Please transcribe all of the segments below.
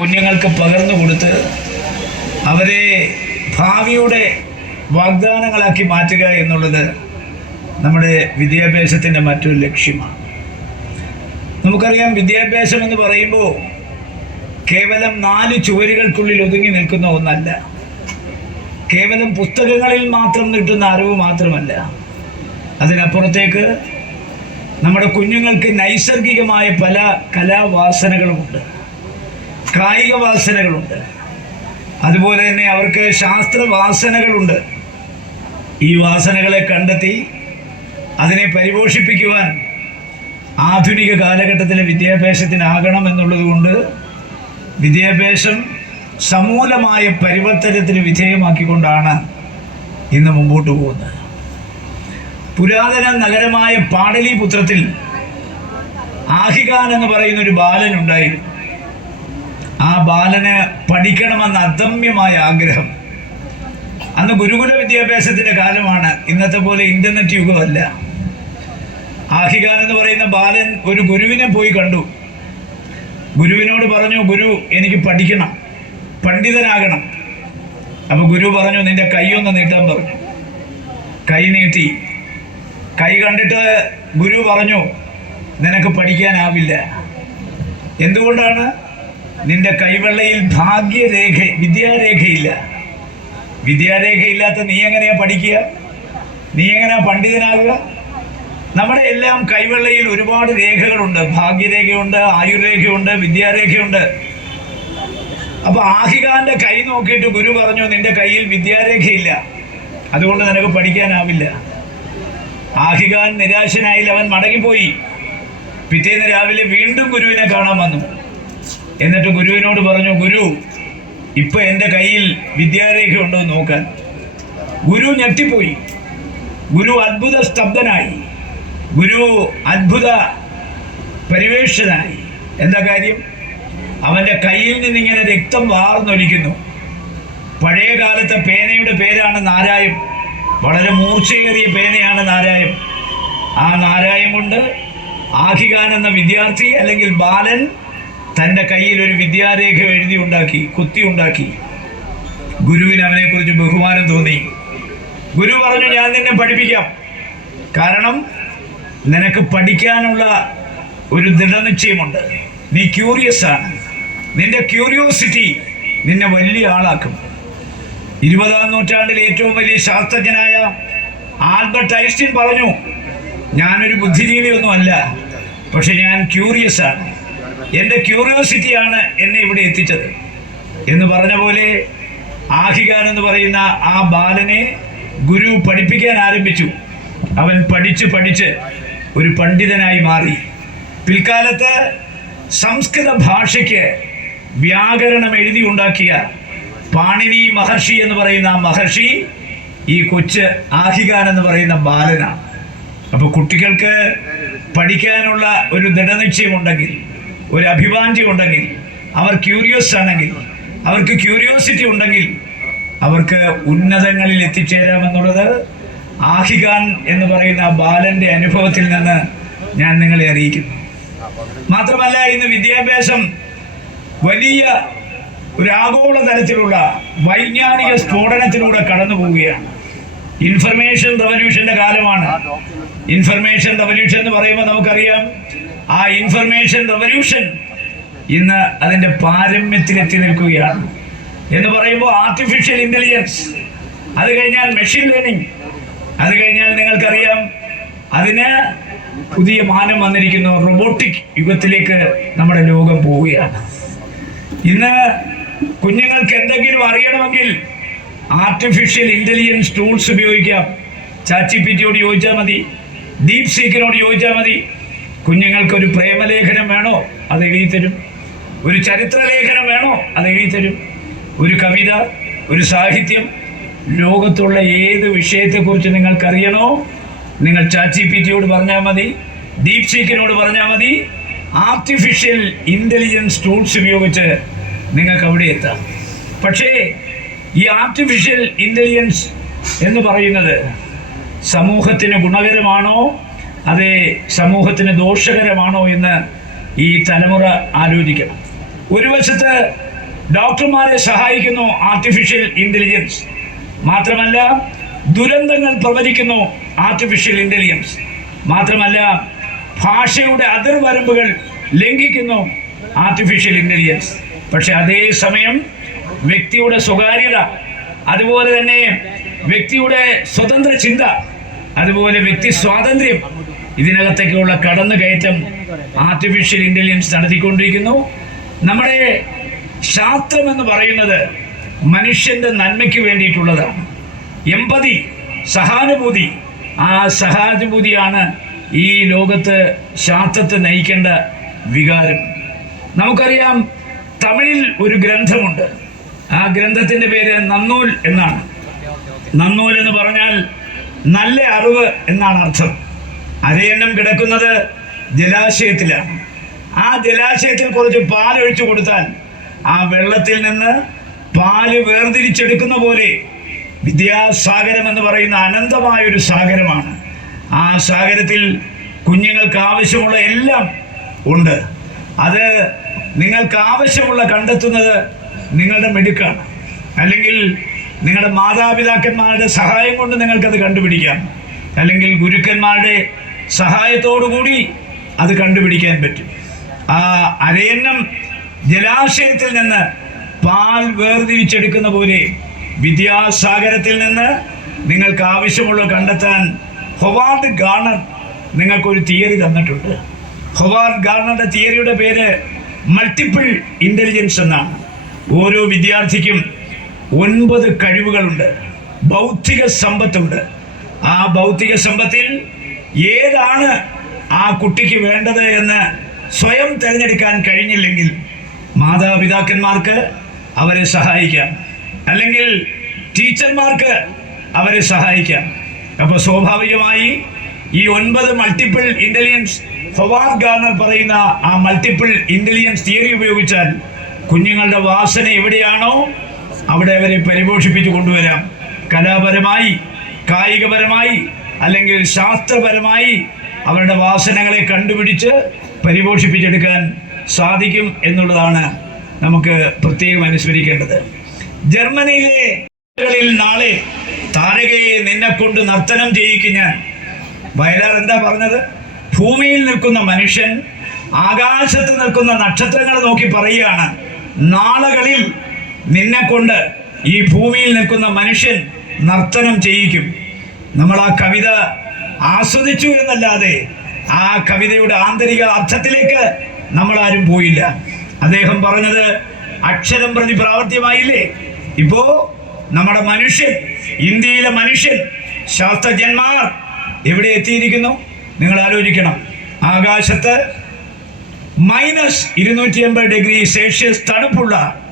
കുഞ്ഞുങ്ങൾക്ക് പകർന്നു കൊടുത്ത് അവരെ ഭാവിയുടെ വാഗ്ദാനങ്ങളാക്കി മാറ്റുക എന്നുള്ളത് നമ്മുടെ വിദ്യാഭ്യാസത്തിന്റെ മറ്റൊരു ലക്ഷ്യമാണ്. നമുക്കറിയാം വിദ്യാഭ്യാസം എന്ന് പറയുമ്പോൾ കേവലം നാല് ചുവരുകൾക്കുള്ളിൽ ഒതുങ്ങി നിൽക്കുന്ന ഒന്നല്ല. കേവലം പുസ്തകങ്ങളിൽ മാത്രം കിട്ടുന്ന അറിവ് മാത്രമല്ല. അതിനപ്പുറത്തേക്ക് നമ്മുടെ കുഞ്ഞുങ്ങൾക്ക് നൈസർഗികമായ പല കലാവാസനകളുമുണ്ട്. കായിക വാസനകളുണ്ട്. അതുപോലെ തന്നെ അവർക്ക് ശാസ്ത്ര വാസനകളുണ്ട്. ഈ വാസനകളെ കണ്ടെത്തി അതിനെ പരിപോഷിപ്പിക്കുവാൻ ആധുനിക കാലഘട്ടത്തിലെ വിദ്യാഭ്യാസത്തിനാകണം എന്നുള്ളത് കൊണ്ട് വിദ്യാഭ്യാസം സമൂലമായ പരിവർത്തനത്തിന് വിധേയമാക്കിക്കൊണ്ടാണ് ഇന്ന് മുമ്പോട്ട് പോകുന്നത്. പുരാതന നഗരമായ പാടലിപുത്രത്തിൽ ആഹികാൻ എന്ന് പറയുന്ന ഒരു ബാലൻ ഉണ്ടായിരുന്നു ആ ബാലന് പഠിക്കണമെന്ന അദമ്യമായ ആഗ്രഹം. അന്ന് ഗുരുകുല വിദ്യാഭ്യാസത്തിന്റെ കാലമാണ്. ഇന്നത്തെ പോലെ ഇന്റർനെറ്റ് യുഗമല്ല. ആഹികാൻ എന്ന് പറയുന്ന ബാലൻ ഒരു ഗുരുവിനെ പോയി കണ്ടു. ഗുരുവിനോട് പറഞ്ഞു ഗുരു എനിക്ക് പഠിക്കണം. പണ്ഡിതനാകണം. അപ്പോൾ ഗുരു പറഞ്ഞു നിന്റെ കൈയൊന്ന് നീട്ടാൻ പറഞ്ഞു. കൈ നീട്ടി. കൈ കണ്ടിട്ട് ഗുരു പറഞ്ഞു നിനക്ക് പഠിക്കാനാവില്ല. എന്തുകൊണ്ടാണ്? നിന്റെ കൈവെള്ളയിൽ ഭാഗ്യരേഖ വിദ്യാരേഖയില്ല. വിദ്യാരേഖയില്ലാത്ത നീ എങ്ങനെയാ പഠിക്കുക? നീ എങ്ങനെയാ പണ്ഡിതനാകുക? നമ്മുടെ എല്ലാം കൈവെള്ളയിൽ ഒരുപാട് രേഖകളുണ്ട്. ഭാഗ്യരേഖയുണ്ട് ആയുർരേഖയുണ്ട് വിദ്യാരേഖയുണ്ട്. അപ്പൊ ആഹികാന്റെ കൈ നോക്കിയിട്ട് ഗുരു പറഞ്ഞു നിന്റെ കയ്യിൽ വിദ്യാരേഖയില്ല. അതുകൊണ്ട് നിനക്ക് പഠിക്കാനാവില്ല. ആഹികാൻ നിരാശനായി അവൻ മടങ്ങിപ്പോയി. പിറ്റേന്ന് രാവിലെ വീണ്ടും ഗുരുവിനെ കാണാൻ വന്നു. എന്നിട്ട് ഗുരുവിനോട് പറഞ്ഞു ഗുരു ഇപ്പൊ എന്റെ കയ്യിൽ വിദ്യാരേഖ ഉണ്ടോ നോക്കാൻ. ഗുരു ഞെട്ടിപ്പോയി. ഗുരു അത്ഭുത സ്തബ്ധനായി. ഗുരു അത്ഭുത പരിവേഷനായി. എന്താ കാര്യം? അവന്റെ കയ്യിൽ നിന്നിങ്ങനെ രക്തം വാർന്നൊലിക്കുന്നു. പഴയ കാലത്തെ പേനയുടെ പേരാണ് നാരായം. വളരെ മൂർച്ചയേറിയ പേനയാണ് നാരായം. ആ നാരായം കൊണ്ട് ആഹികാൻ എന്ന വിദ്യാർത്ഥി അല്ലെങ്കിൽ ബാലൻ തന്റെ കയ്യിൽ ഒരു വിദ്യാരേഖ എഴുതി ഉണ്ടാക്കി കുത്തി ഉണ്ടാക്കി. ഗുരുവിന് അവനെക്കുറിച്ച് ബഹുമാനം തോന്നി. ഗുരു പറഞ്ഞു ഞാൻ നിന്നെ പഠിപ്പിക്കാം. കാരണം നിനക്ക് പഠിക്കാനുള്ള ഒരു ദൃഢനിശ്ചയമുണ്ട്. നീ ക്യൂറിയസ് ആണ്. നിന്റെ ക്യൂരിയോസിറ്റി നിന്നെ വലിയ ആളാക്കും. ഇരുപതാം നൂറ്റാണ്ടിൽ ഏറ്റവും വലിയ ശാസ്ത്രജ്ഞനായ ആൽബർട്ട് ഐൻസ്റ്റീൻ പറഞ്ഞു ഞാനൊരു ബുദ്ധിജീവിയൊന്നുമല്ല പക്ഷെ ഞാൻ ക്യൂറിയസ് ആണ്. എന്റെ ക്യൂരിയോസിറ്റിയാണ് എന്നെ ഇവിടെ എത്തിച്ചത്. എന്ന് പറഞ്ഞ പോലെ ആഹികാൻ എന്ന് പറയുന്ന ആ ബാലനെ ഗുരു പഠിപ്പിക്കാൻ ആരംഭിച്ചു. അവൻ പഠിച്ച് പഠിച്ച് ഒരു പണ്ഡിതനായി മാറി. പിൽക്കാലത്ത് സംസ്കൃത ഭാഷയ്ക്ക് വ്യാകരണം എഴുതി ഉണ്ടാക്കിയ പാണിനി മഹർഷി എന്ന് പറയുന്ന ആ മഹർഷി ഈ കൊച്ച് ആഹികാൻ എന്ന് പറയുന്ന ബാലനാണ്. അപ്പോൾ കുട്ടികൾക്ക് പഠിക്കാനുള്ള ഒരു ദൃഢനിശ്ചയമുണ്ടെങ്കിൽ ഒരു അഭിവാഞ്ചി ഉണ്ടെങ്കിൽ അവർ ക്യൂരിയസ് ആണെങ്കിൽ അവർക്ക് ക്യൂരിയോസിറ്റി ഉണ്ടെങ്കിൽ അവർക്ക് ഉന്നതങ്ങളിൽ എത്തിച്ചേരാമെന്നുള്ളത് ആഹികാൻ എന്ന് പറയുന്ന ബാലന്റെ അനുഭവത്തിൽ നിന്ന് ഞാൻ നിങ്ങളെ അറിയിക്കുന്നു. മാത്രമല്ല ഇന്ന് വിദ്യാഭ്യാസം വലിയ ഒരു ആഗോള തലത്തിലുള്ള വൈജ്ഞാനിക സ്ഫോടനത്തിലൂടെ കടന്നു പോവുകയാണ്. ഇൻഫർമേഷൻ റവല്യൂഷന്റെ കാലമാണ്. ഇൻഫർമേഷൻ റവല്യൂഷൻ എന്ന് പറയുമ്പോൾ നമുക്കറിയാം ആ ഇൻഫർമേഷൻ റവല്യൂഷൻ ഇന്ന് അതിന്റെ പാരമ്യത്തിലെത്തി നിൽക്കുകയാണ്. എന്ന് പറയുമ്പോൾ ആർട്ടിഫിഷ്യൽ ഇന്റലിജൻസ് അത് കഴിഞ്ഞാൽ മെഷീൻ ലേണിംഗ് അത് കഴിഞ്ഞാൽ നിങ്ങൾക്കറിയാം അതിന് പുതിയ മാനം വന്നിരിക്കുന്നു. റോബോട്ടിക് യുഗത്തിലേക്ക് നമ്മുടെ ലോകം പോവുകയാണ്. ഇന്ന് കുഞ്ഞുങ്ങൾക്ക് എന്തെങ്കിലും അറിയണമെങ്കിൽ ആർട്ടിഫിഷ്യൽ ഇന്റലിജൻസ് ടൂൾസ് ഉപയോഗിക്കാം. ചാച്ചി ടിയോട് ചോദിച്ചാൽ മതി. ഡീപ് സീക്കിനോട് ചോദിച്ചാൽ മതി. കുഞ്ഞുങ്ങൾക്ക് ഒരു പ്രേമലേഖനം വേണോ അത് എഴുതി തരും ഒരു ചരിത്രലേഖനം വേണോ അത് എഴുതി തരും ഒരു കവിത ഒരു സാഹിത്യം ലോകത്തുള്ള ഏത് വിഷയത്തെക്കുറിച്ച് നിങ്ങൾക്കറിയണോ നിങ്ങൾ ചാച്ചി പി ടിയോട് പറഞ്ഞാൽ മതി ഡീപ് സീക്കിനോട് പറഞ്ഞാൽ മതി ആർട്ടിഫിഷ്യൽ ഇന്റലിജൻസ് ടൂൾസ് ഉപയോഗിച്ച് നിങ്ങൾക്ക് അവിടെ എത്താം. പക്ഷേ ഈ ആർട്ടിഫിഷ്യൽ ഇന്റലിജൻസ് എന്ന് പറയുന്നത് സമൂഹത്തിന് ഗുണകരമാണോ അതേ സമൂഹത്തിന് ദോഷകരമാണോ എന്ന് ഈ തലമുറ ആലോചിക്കണം. ഒരു വശത്ത് ഡോക്ടർമാരെ സഹായിക്കുന്നു ആർട്ടിഫിഷ്യൽ ഇന്റലിജൻസ് മാത്രമല്ല ദുരന്തങ്ങൾ പ്രവചിക്കുന്നു ആർട്ടിഫിഷ്യൽ ഇന്റലിജൻസ് മാത്രമല്ല ഭാഷയുടെ അതിർവരമ്പുകൾ ലംഘിക്കുന്നു ആർട്ടിഫിഷ്യൽ ഇന്റലിജൻസ് പക്ഷെ അതേസമയം വ്യക്തിയുടെ സ്വകാര്യത അതുപോലെ തന്നെ വ്യക്തിയുടെ സ്വതന്ത്ര ചിന്ത അതുപോലെ വ്യക്തി സ്വാതന്ത്ര്യം ഇതിനകത്തേക്കുള്ള കടന്നു കയറ്റം ആർട്ടിഫിഷ്യൽ ഇന്റലിജൻസ് നടത്തിക്കൊണ്ടിരിക്കുന്നു. നമ്മുടെ ശാസ്ത്രം എന്ന് പറയുന്നത് മനുഷ്യന്റെ നന്മയ്ക്ക് വേണ്ടിയിട്ടുള്ളതാണ്. എമ്പതി സഹാനുഭൂതി. ആ സഹാനുഭൂതിയാണ് ഈ ലോകത്ത് ശാസ്ത്രത്തെ നയിക്കേണ്ട വികാരം. നമുക്കറിയാം തമിഴിൽ ഒരു ഗ്രന്ഥമുണ്ട്. ആ ഗ്രന്ഥത്തിന്റെ പേര് നന്നൂൽ എന്നാണ്. നന്നൂൽ എന്ന് പറഞ്ഞാൽ നല്ല അറിവ് എന്നാണ് അർത്ഥം. അരയന്നം കിടക്കുന്നത് ജലാശയത്തിലാണ്. ആ ജലാശയത്തിൽ കുറച്ച് പാലൊഴിച്ചു കൊടുത്താൽ ആ വെള്ളത്തിൽ നിന്ന് പാൽ വേർതിരിച്ചെടുക്കുന്ന പോലെ വിദ്യാസാഗരം എന്ന് പറയുന്ന അനന്തമായ ഒരു സാഗരമാണ്. ആ സാഗരത്തിൽ കുഞ്ഞുങ്ങൾക്ക് ആവശ്യമുള്ള എല്ലാം ഉണ്ട്. അത് നിങ്ങൾക്ക് ആവശ്യമുള്ള കണ്ടെത്തുന്നത് നിങ്ങളുടെ മിടുക്കാണ്. അല്ലെങ്കിൽ നിങ്ങളുടെ മാതാപിതാക്കന്മാരുടെ സഹായം കൊണ്ട് നിങ്ങൾക്കത് കണ്ടുപിടിക്കാം. അല്ലെങ്കിൽ ഗുരുക്കന്മാരുടെ സഹായത്തോടു കൂടി അത് കണ്ടുപിടിക്കാൻ പറ്റും. ആ അരയന്നം ജലാശയത്തിൽ നിന്ന് പാൽ വേർതിരിച്ചെടുക്കുന്ന പോലെ വിദ്യാസാഗരത്തിൽ നിന്ന് നിങ്ങൾക്ക് ആവശ്യമുള്ള കണ്ടെത്താൻ ഹൊവാർഡ് ഗാർണർ നിങ്ങൾക്കൊരു തിയറി തന്നിട്ടുണ്ട്. ഹൊവാർഡ് ഗാർണറുടെ തിയറിയുടെ പേര് മൾട്ടിപ്പിൾ ഇന്റലിജൻസ് എന്നാണ്. ഓരോ വിദ്യാർത്ഥിക്കും ഒൻപത് കഴിവുകളുണ്ട്. ഭൗതിക സമ്പത്തുണ്ട്. ആ ഭൗതിക സമ്പത്തിൽ ഏതാണ് ആ കുട്ടിക്ക് വേണ്ടത് എന്ന് സ്വയം തിരഞ്ഞെടുക്കാൻ കഴിഞ്ഞില്ലെങ്കിൽ മാതാപിതാക്കന്മാർക്ക് അവരെ സഹായിക്കാം. അല്ലെങ്കിൽ ടീച്ചർമാർക്ക് അവരെ സഹായിക്കാം. അപ്പോൾ സ്വാഭാവികമായി ഈ ഒൻപത് മൾട്ടിപ്പിൾ ഇന്റലിജൻസ് ഹൊവാർഡ് ഗാർണർ പറയുന്ന ആ മൾട്ടിപ്പിൾ ഇന്റലിജൻസ് തിയറി ഉപയോഗിച്ചാൽ കുഞ്ഞുങ്ങളുടെ വാസന എവിടെയാണോ അവിടെ അവരെ പരിപോഷിപ്പിച്ചു കൊണ്ടുവരാം. കലാപരമായി കായികപരമായി അല്ലെങ്കിൽ ശാസ്ത്രപരമായി അവരുടെ വാസനകളെ കണ്ടുപിടിച്ച് പരിപോഷിപ്പിച്ചെടുക്കാൻ സാധിക്കും എന്നുള്ളതാണ് നമുക്ക് പ്രത്യേകം അനുസ്മരിക്കേണ്ടത്. ജർമ്മനിയിലെ നാളെ താരകയെ നിന്നെ കൊണ്ട് നർത്തനം ചെയ്യിക്കും ഞാൻ. വയലാർ എന്താ പറഞ്ഞത്? ഭൂമിയിൽ നിൽക്കുന്ന മനുഷ്യൻ ആകാശത്ത് നിൽക്കുന്ന നക്ഷത്രങ്ങൾ നോക്കി പറയുകയാണ് നാളുകളിൽ നിന്നെ കൊണ്ട് ഈ ഭൂമിയിൽ നിൽക്കുന്ന മനുഷ്യൻ നർത്തനം ചെയ്യിക്കും. നമ്മൾ ആ കവിത ആസ്വദിച്ചു എന്നല്ലാതെ ആ കവിതയുടെ ആന്തരിക അർത്ഥത്തിലേക്ക് നമ്മൾ ആരും പോയില്ല. അദ്ദേഹം പറഞ്ഞത് അക്ഷരം പ്രതി പ്രാവർത്തിയമായില്ലേ ഇപ്പോ നമ്മുടെ മനുഷ്യൻ ഇന്ത്യയിലെ മനുഷ്യൻ ശാസ്ത്രജ്ഞന്മാർ എവിടെ എത്തിയിരിക്കുന്നു? നിങ്ങൾ ആലോചിക്കണം. ആകാശത്ത് മൈനസ് ഇരുന്നൂറ്റി എൺപത് ഡിഗ്രി സെൽഷ്യസ് തണുപ്പുള്ള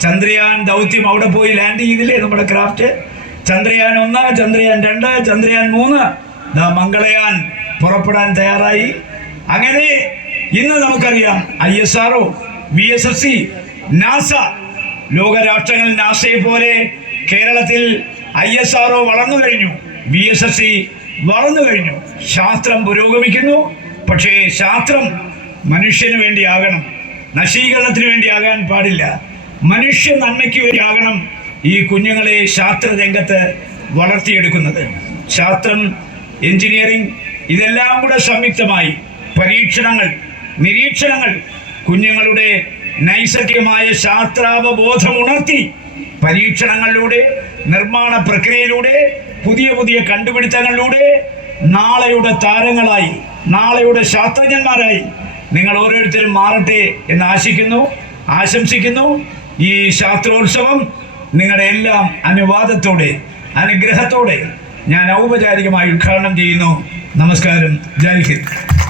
ചന്ദ്രയാൻ ദൗത്യം അവിടെ പോയി ലാൻഡ് ചെയ്തില്ലേ നമ്മുടെ ക്രാഫ്റ്റ്? ചന്ദ്രയാൻ ഒന്ന് ചന്ദ്രയാൻ രണ്ട് ചന്ദ്രയാൻ മൂന്ന്. ദാ മംഗളയാൻ പുറപ്പെടാൻ തയ്യാറായി. അങ്ങനെ ഇന്ന് നമുക്കറിയാം I S R O B S S C NASA ലോകരാഷ്ട്രങ്ങൾ നാസയെ പോലെ കേരളത്തിൽ ഐ എസ് ആർഒ വളർന്നു കഴിഞ്ഞു. ബി എസ് എസ് സി വളർന്നു കഴിഞ്ഞു. ശാസ്ത്രം പുരോഗമിക്കുന്നു. പക്ഷേ ശാസ്ത്രം മനുഷ്യന് വേണ്ടിയാകണം. നശീകരണത്തിന് വേണ്ടിയാകാൻ പാടില്ല. മനുഷ്യ നന്മയ്ക്ക് വേണ്ടിയാകണം ഈ കുഞ്ഞുങ്ങളെ ശാസ്ത്ര രംഗത്ത് വളർത്തിയെടുക്കുന്നത്. ശാസ്ത്രം എഞ്ചിനീയറിംഗ് ഇതെല്ലാം കൂടെ സംയുക്തമായി പരീക്ഷണങ്ങൾ നിരീക്ഷണങ്ങൾ കുഞ്ഞുങ്ങളുടെ നൈസർഗികമായ ശാസ്ത്രാവബോധം ഉണർത്തി പരീക്ഷണങ്ങളിലൂടെ നിർമ്മാണ പ്രക്രിയയിലൂടെ പുതിയ പുതിയ കണ്ടുപിടുത്തങ്ങളിലൂടെ നാളെയുടെ താരങ്ങളായി നാളെയുടെ ശാസ്ത്രജ്ഞന്മാരായി നിങ്ങൾ ഓരോരുത്തരും മാറട്ടെ എന്ന് ആശിക്കുന്നു ആശംസിക്കുന്നു. ഈ ശാസ്ത്രോത്സവം നിങ്ങളുടെ എല്ലാം അനുവാദത്തോടെ അനുഗ്രഹത്തോടെ ഞാൻ ഔപചാരികമായി ഉദ്ഘാടനം ചെയ്യുന്നു. നമസ്കാരം. ജയ് ഹിന്ദ്.